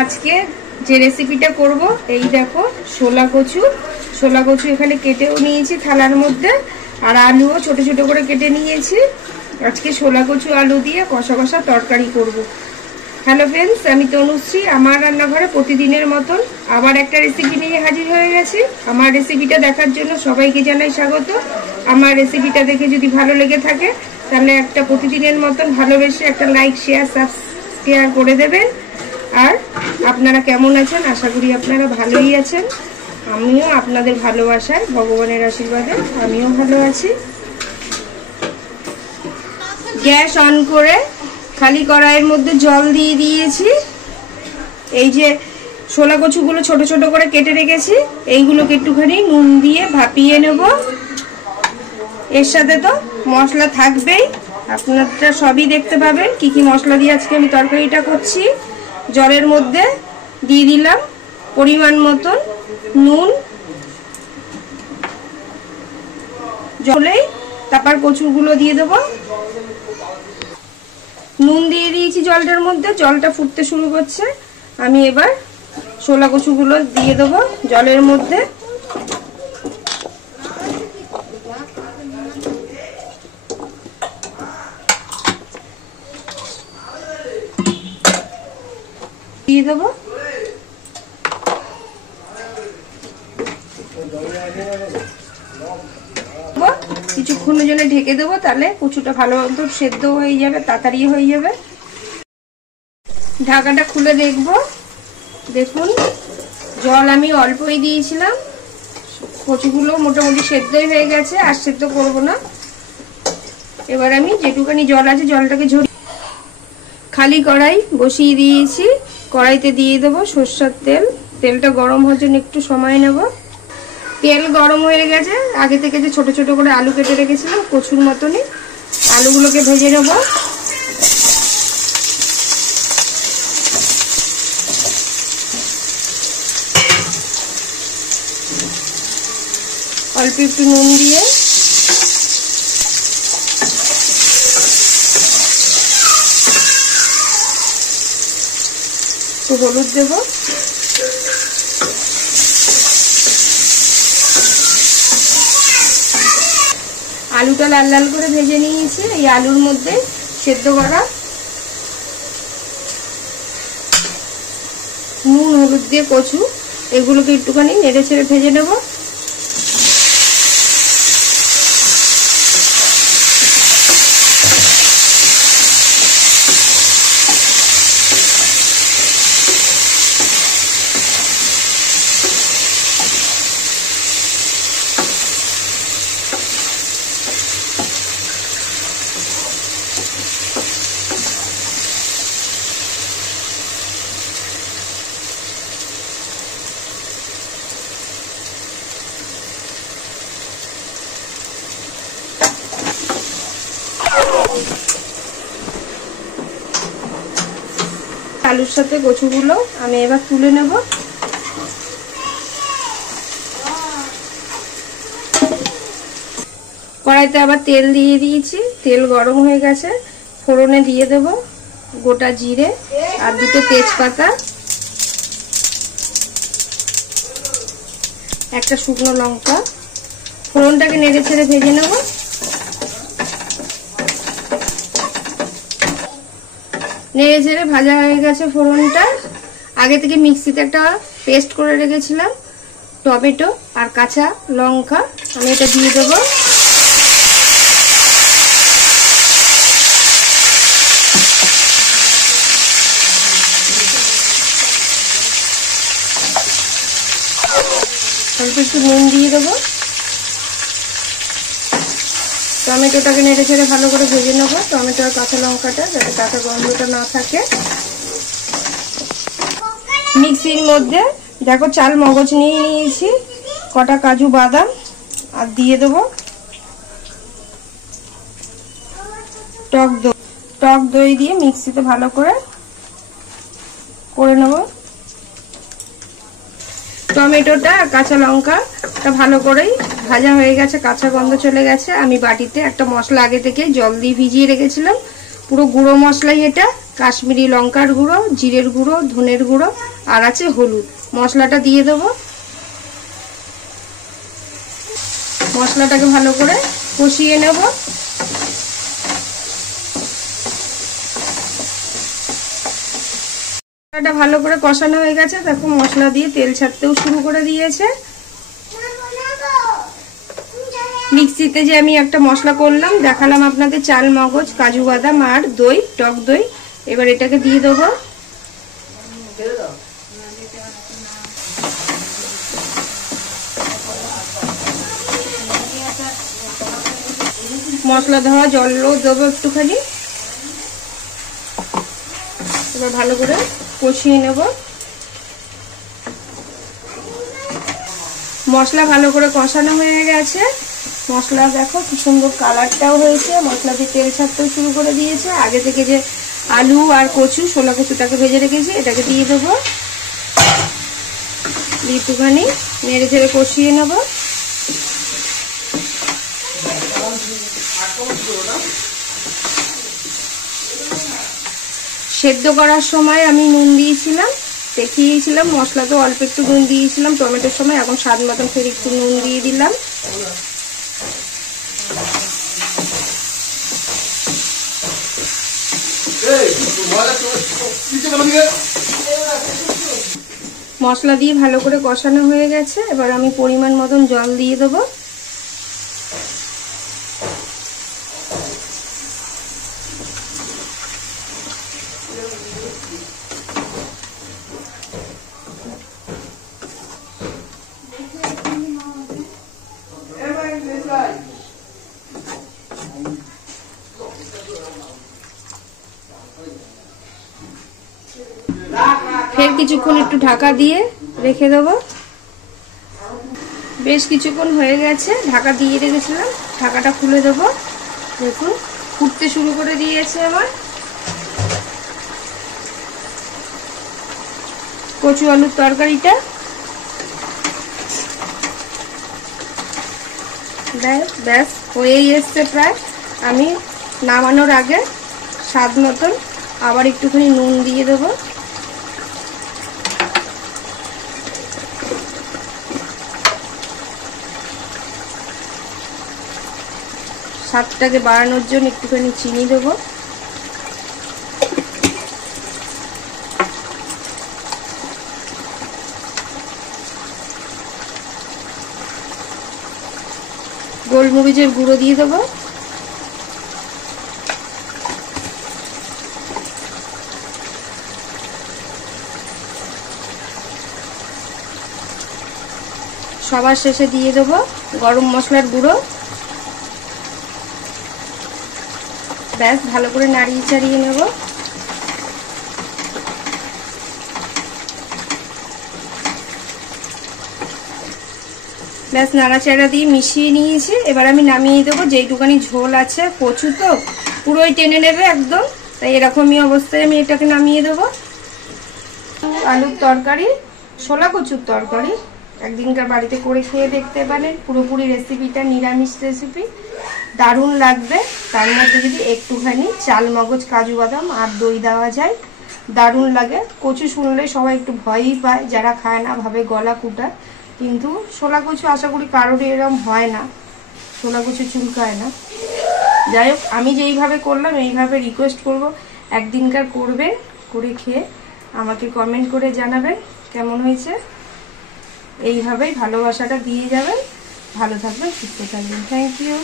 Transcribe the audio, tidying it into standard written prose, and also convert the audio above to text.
আজকে যে রেসিপিটা করব এই দেখো ছোলা কচু এখানে কেটেও নিয়েছি থালার মধ্যে, আর আলুও ছোট ছোট করে কেটে নিয়েছি। আজকে ছোলা কচু আলু দিয়ে কষা কষা তরকারি করব। হ্যালো ফ্রেন্ডস, আমি তনুশ্রী। আমার রান্নাঘরে প্রতিদিনের মতন আবার একটা রেসিপি নিয়ে হাজির হয়ে গেছি। আমার রেসিপিটা দেখার জন্য সবাইকে জানাই স্বাগত। আমার রেসিপিটা দেখে যদি ভালো লেগে থাকে তাহলে একটা প্রতিদিনের মতন ভালোবেসে একটা লাইক শেয়ার সাবস্ক্রাইব করে দেবেন। আর আপনারা কেমন আছেন? আশা করি আপনারা ভালোই আছেন। আমিও আপনাদের ভালোবাসায়, ভগবানের আশীর্বাদে আমিও ভালো আছি। গ্যাস অন করে খালি কড়াইয়ের মধ্যে জল দিয়ে দিয়েছি। এই যে ছোলা কচুগুলো ছোট ছোট করে কেটে রেখেছি, এইগুলোকে একটুখানি নুন দিয়ে ভাপিয়ে নেব। এর সাথে তো মশলা থাকবেই, আপনারা সবই দেখতে পাবেন কি কি মশলা দিয়ে আজকে আমি তরকারিটা করছি। জলের মধ্যে দিয়ে দিলাম পরিমাণ মতন নুন, জলেই তারপর কচুগুলো দিয়ে দেবো। নুন দিয়ে দিয়েছি জলটার মধ্যে, জলটা ফুটতে শুরু করছে। আমি এবার ছোলা কচুগুলো দিয়ে দেবো জলের মধ্যে। দিয়ে দেবো কিছুক্ষণের জন্য ঢেকে দেবো, তাহলে কচুটা ভালো মতো সেদ্ধ হয়ে যাবে, তাড়াতাড়ি হয়ে যাবে। ঢাকাটা খুলে দেখবো। দেখুন জল আমি অল্পই দিয়েছিলাম, কচুগুলো মোটামুটি সেদ্ধই হয়ে গেছে, আর সেদ্ধ করবো না। এবার আমি যেটুকানি জল আছে জলটাকে ঝরিয়ে খালি কড়াই বসিয়ে দিয়েছি। কড়াইতে দিয়ে দেবো সরষের তেল। তেলটা গরম হওয়ার জন্য একটু সময় নেব। তেল গরম হয়ে গেছে। আগে থেকে যে ছোট ছোট করে আলু কেটে রেখেছিলাম কচুর মতনই, আলুগুলোকে ভেজে নেব। অল্প একটু নুন দিয়ে একটু হলুদ দেব। আলুটা লাল লাল করে ভেজে নিয়েছি। এই আলুর মধ্যে সেদ্ধ করা নুন হলুদ দিয়ে কচু, এগুলোকে একটুখানি নেড়ে ছেড়ে ভেজে নেব। আলুর সাথে কচুগুলো আমি এবার তুলে নেব। কড়াইতে আবার তেল দিয়ে দিয়েছি, তেল গরম হয়ে গেছে। ফোড়নে দিয়ে দেব গোটা জিরে আর দুটো তেজপাতা, একটা শুকনো লঙ্কা। ফোড়নটাকে নেড়ে ছেড়ে ভেজে নেব। নেড়ে ছেড়ে ভাজা হয়ে গেছে ফোড়নটা। আগে থেকে মিক্সিতে একটা পেস্ট করে রেখেছিলাম টমেটো আর কাঁচা লঙ্কা, আমি এটা দিয়ে দেবো। অল্প একটু নুন দিয়ে দেবো। টমেটোটাকে নেড়ে ছেড়ে ভালো করে ভেজে নেবো, টমেটো আর কাঁচা লঙ্কাটা, যাতে কাঁচা গন্ধটা না থাকে। মিক্সির মধ্যে দেখো চাল মগজ নিয়ে নিয়েছি, কটা কাজু বাদাম, আর দিয়ে দেবো টক দই দিয়ে মিক্সিতে ভালো করে নেব। টমেটোটা আর কাঁচা লঙ্কাটা ভালো করেই ভাজা হয়ে গেছে, কাঁচা গন্ধ চলে গেছে। আমি বাটিতে একটা মশলা আগে থেকে জল দিয়ে ভিজিয়ে রেখেছিলাম, পুরো গুঁড়ো মশলাই এটা, কাশ্মীরি লঙ্কার গুঁড়ো, জিরের গুঁড়ো, ধনের গুঁড়ো আর আছে হলুদ। মশলাটা দিয়ে দেবো। মশলাটাকে ভালো করে কষিয়ে নেব। মশলাটা ভালো করে কষানো হয়ে গেছে। দেখো মশলা দিয়ে তেল ছাড়তেও শুরু করে দিয়েছে। মিক্সিতে যে আমি একটা মশলা করলাম দেখালাম আপনাদের, চাল মগজ, কাজু বাদাম আর দই, টক দই। এবার এটাকে দিয়ে দেবো। মশলা দেওয়া জলও দেবো একটুখানি। এবার ভালো করে কষিয়ে নেব। মশলা ভালো করে কষানো হয়ে গেছে। মশলা দেখো কি সুন্দর কালারটাও হয়েছে। মশলা দিয়ে তেল ছাড়তেও শুরু করে দিয়েছে। আগে থেকে যে আলু আর কচু, শোলা কচুটাকে ভেজে রেখেছি, এটাকে দিয়ে দেবো। দিয়ে একটুখানি নেড়ে ঝেড়ে কষিয়ে নেব। সেদ্ধ করার সময় আমি নুন দিয়েছিলাম, দেখিয়েছিলাম। মশলাতেও অল্প একটু নুন দিয়েছিলাম টমেটোর সময়। এখন স্বাদ মতন ফের একটু নুন দিয়ে দিলাম। মশলা দিয়ে ভালো করে কষানো হয়ে গেছে। এবার আমি পরিমাণ মতন জল দিয়ে দেবো। ফের কিছুক্ষণ একটু ঢাকা দিয়ে রেখে দেবো। বেশ কিছুক্ষণ হয়ে গেছে, ঢাকা দিয়ে রেখেছিলাম। ঢাকাটা খুলে দেবো। দেখুন ফুটতে শুরু করে দিয়েছে আমার কচু আলুর তরকারিটা। ব্যাস হয়েই এসছে প্রায়। আমি নামানোর আগে স্বাদ মতন আবার একটুখানি নুন দিয়ে দেবো। স্বাদটাকে বাড়ানোর জন্য একটুখানি চিনি দেবো। গোলমরিচের গুঁড়ো দিয়ে দেবো। সবার শেষে দিয়ে দেবো গরম মশলার গুঁড়ো। ব্যাস ভালো করে নাড়িয়ে চাড়িয়ে নেব। ব্যাস নাড়াচাড়া দিয়ে মিশিয়ে নিয়েছি। এবার আমি নামিয়ে দেবো। যেইটুকানি ঝোল আছে, কচু তো পুরোই টেনে নেবে একদম, তাই এরকমই অবস্থায় আমি এটাকে নামিয়ে দেবো। আলুর তরকারি, শোলা কচুর তরকারি একদিনকার বাড়িতে করে খেয়ে দেখতে পারেন। পুরোপুরি রেসিপিটা নিরামিষ রেসিপি, দারুণ লাগবে। তার মধ্যে যদি একটুখানি চাল মগজ, কাজু বাদাম আর দই দেওয়া যায়, দারুণ লাগে। কচু শুনলে সবাই একটু ভয়ই পায়, যারা খায় না ভাবে গলা কুটা। কিন্তু শোলা কচু আশা করি কারোর এরকম হয় না, শোলা কচু চুলকায় না। যাই হোক, আমি যেইভাবে করলাম এইভাবে রিকোয়েস্ট করব একদিনকার করবেন, করে খেয়ে আমাকে কমেন্ট করে জানাবেন কেমন হয়েছে। এইভাবেই ভালোবাসাটা দিয়ে যাবেন। ভালো থাকবেন, সুস্থ থাকবেন। Thank you.